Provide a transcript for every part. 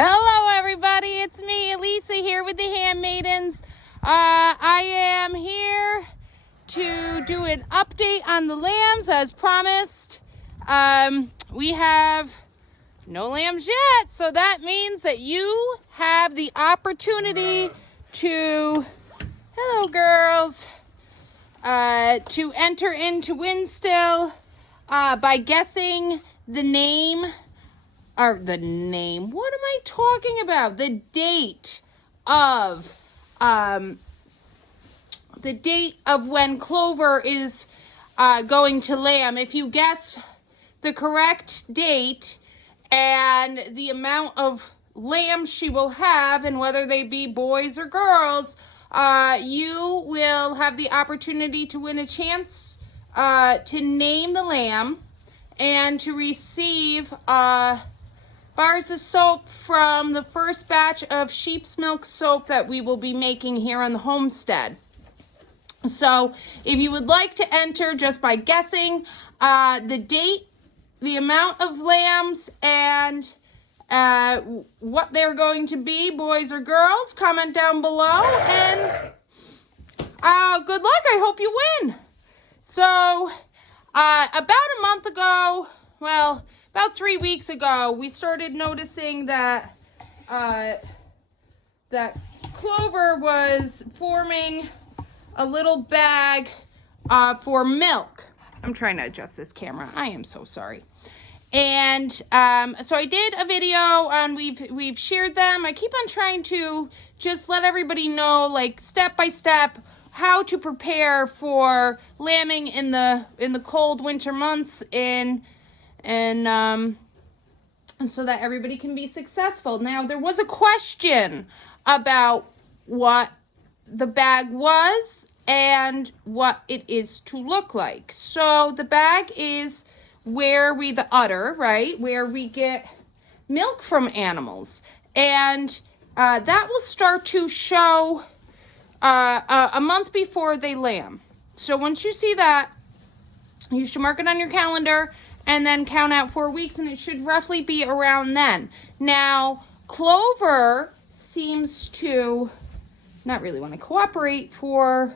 Hello everybody, it's me, Elisa, here with the Handmaidens. I am here to do an update on the lambs as promised. We have no lambs yet, so that means that you have the opportunity to, hello girls, to enter into win still by guessing the name. What am I talking about? The date of when Clover is going to lamb. If you guess the correct date and the amount of lambs she will have and whether they be boys or girls, you will have the opportunity to win a chance to name the lamb and to receive bars of soap from the first batch of sheep's milk soap that we will be making here on the homestead. So if you would like to enter just by guessing the date, the amount of lambs, and what they're going to be, boys or girls, comment down below, and good luck. I hope you win. So about a month ago, about 3 weeks ago, we started noticing that Clover was forming a little bag for milk. I'm trying to adjust this camera. I am so sorry. And so I did a video on, we've shared them. I keep on trying to just let everybody know, like, step by step, how to prepare for lambing in the cold winter months and so that everybody can be successful. Now, there was a question about what the bag was and what it is to look like. So the bag is the udder, right? Where we get milk from animals. And that will start to show a month before they lamb. So once you see that, you should mark it on your calendar and then count out 4 weeks, and it should roughly be around then. Now, Clover seems to not really want to cooperate for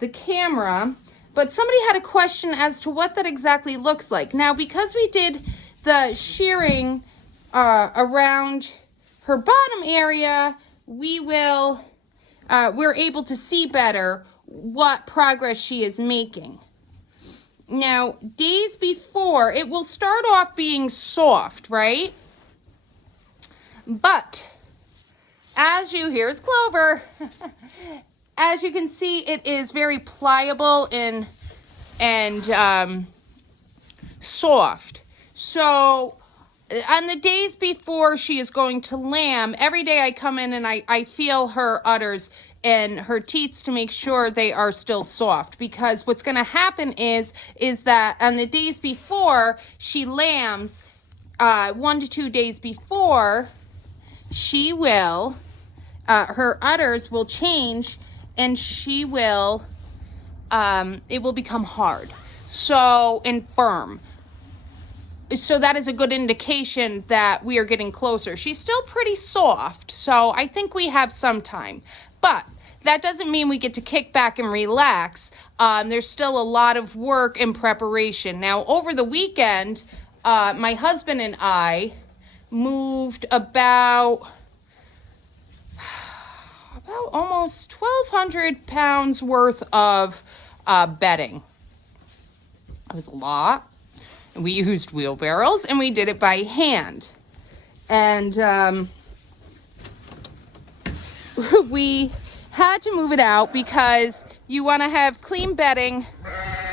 the camera, but somebody had a question as to what that exactly looks like. Now, because we did the shearing around her bottom area, we're able to see better what progress she is making. Now, days before, it will start off being soft, right? But, here's Clover. As you can see, it is very pliable and soft. So, on the days before she is going to lamb, every day I come in and I feel her udders and her teats to make sure they are still soft, because what's going to happen is that on the days before she lambs, 1 to 2 days before, she will, her udders will change and she will, it will become hard, and firm. So that is a good indication that we are getting closer. She's still pretty soft, so I think we have some time. But that doesn't mean we get to kick back and relax. There's still a lot of work and preparation. Now, over the weekend, my husband and I moved about almost 1,200 pounds worth of bedding. It was a lot. We used wheelbarrows, and we did it by hand. And we had to move it out because you want to have clean bedding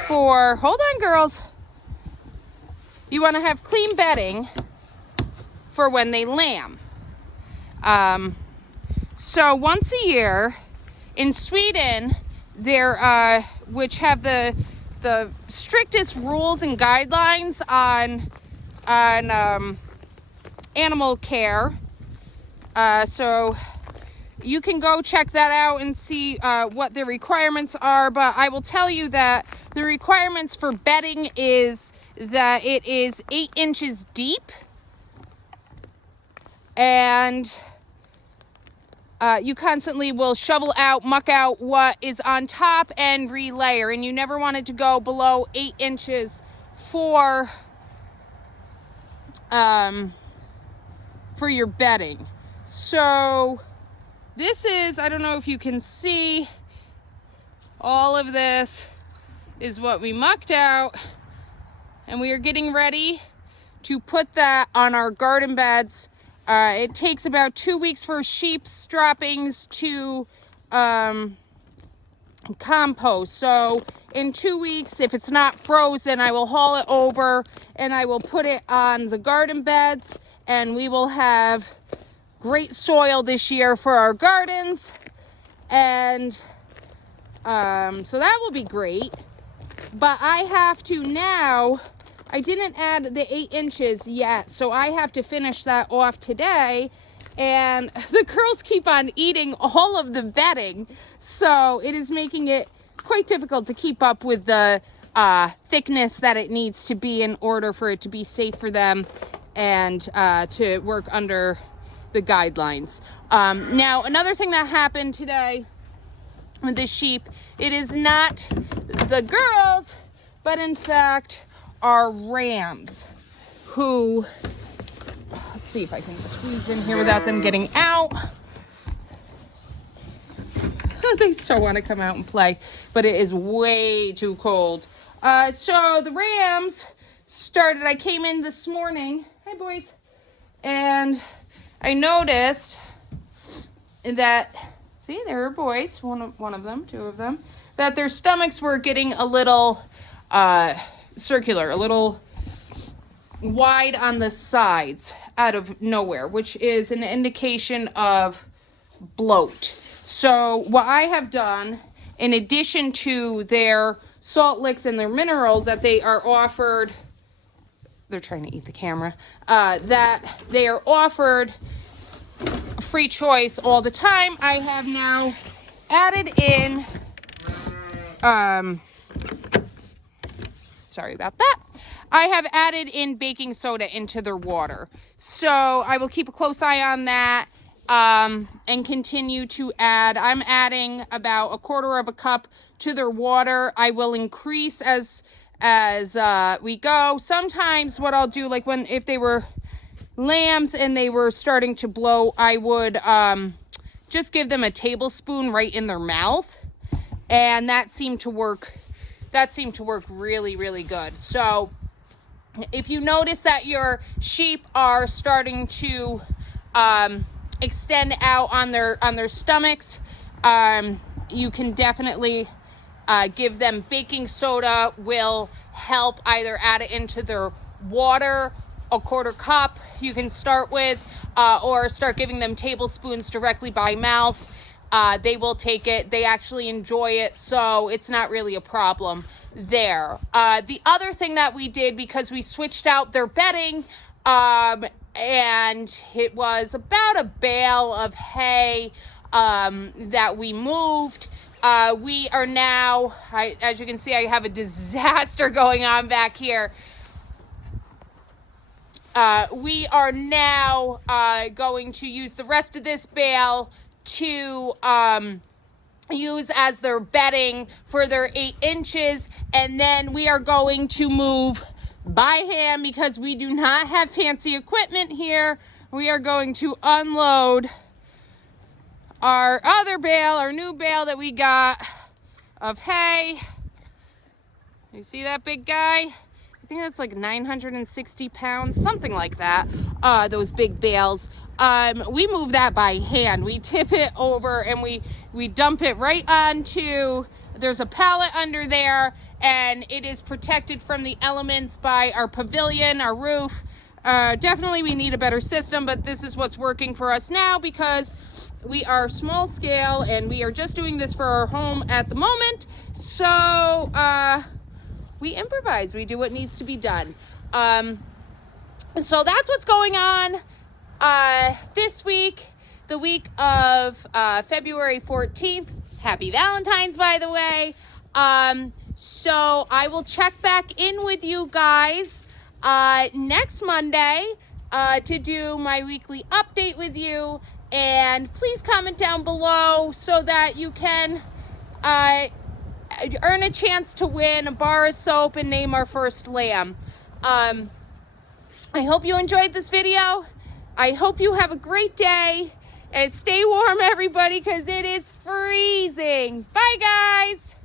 for, hold on girls, you want to have clean bedding for when they lamb. So once a year in Sweden, which have the strictest rules and guidelines on animal care, so you can go check that out and see what the requirements are. But I will tell you that the requirements for bedding is that it is 8 inches deep and you constantly will shovel out, muck out what is on top and relayer. And you never want it to go below 8 inches for your bedding. So this is, I don't know if you can see, all of this is what we mucked out, and we are getting ready to put that on our garden beds. It takes about 2 weeks for sheep's droppings to compost. So in 2 weeks, if it's not frozen, I will haul it over and I will put it on the garden beds, and we will have great soil this year for our gardens. And so that will be great. But I have to now, I didn't add the 8 inches yet, so I have to finish that off today. And the girls keep on eating all of the bedding, so it is making it quite difficult to keep up with the thickness that it needs to be in order for it to be safe for them and to work under the guidelines. Now, another thing that happened today with the sheep, it is not the girls, but in fact our rams, who, let's see if I can squeeze in here without them getting out. They still want to come out and play, but it is way too cold. So the rams started, I came in this morning, hi boys, and I noticed that, see, there are boys, one of them, two of them, that their stomachs were getting a little circular, a little wide on the sides out of nowhere, which is an indication of bloat. So what I have done, in addition to their salt licks and their mineral that they are offered, they're trying to eat the camera, that they are offered free choice all the time, I have now added in, sorry about that. I have added in baking soda into their water. So I will keep a close eye on that and continue to add. I'm adding about 1/4 cup to their water. I will increase as we go. Sometimes what I'll do, like if they were lambs and they were starting to blow, I would just give them a tablespoon right in their mouth, and that seemed to work. That seemed to work really, really good. So if you notice that your sheep are starting to extend out on their stomachs, you can definitely give them baking soda. Will help. Either add it into their water, 1/4 cup you can start with, or start giving them tablespoons directly by mouth. They will take it. They actually enjoy it, so it's not really a problem there. The other thing that we did, because we switched out their bedding, and it was about a bale of hay that we moved. We are now, as you can see, I have a disaster going on back here. We are now going to use the rest of this bale to use as their bedding for their 8 inches, and then we are going to move by hand, because we do not have fancy equipment here. We are going to unload our other bale, our new bale that we got of hay. You see that big guy? I think that's like 960 pounds, something like that. Those big bales. We move that by hand. We tip it over and we dump it right onto, there's a pallet under there, and it is protected from the elements by our pavilion, our roof. Definitely we need a better system, but this is what's working for us now, because we are small scale and we are just doing this for our home at the moment. So we improvise, we do what needs to be done. So that's what's going on this week, the week of February 14th. Happy Valentine's, by the way. So I will check back in with you guys next Monday. to do my weekly update with you. And please comment down below so that you can earn a chance to win a bar of soap and name our first lamb. I hope you enjoyed this video. I hope you have a great day. And stay warm, everybody, because it is freezing. Bye, guys.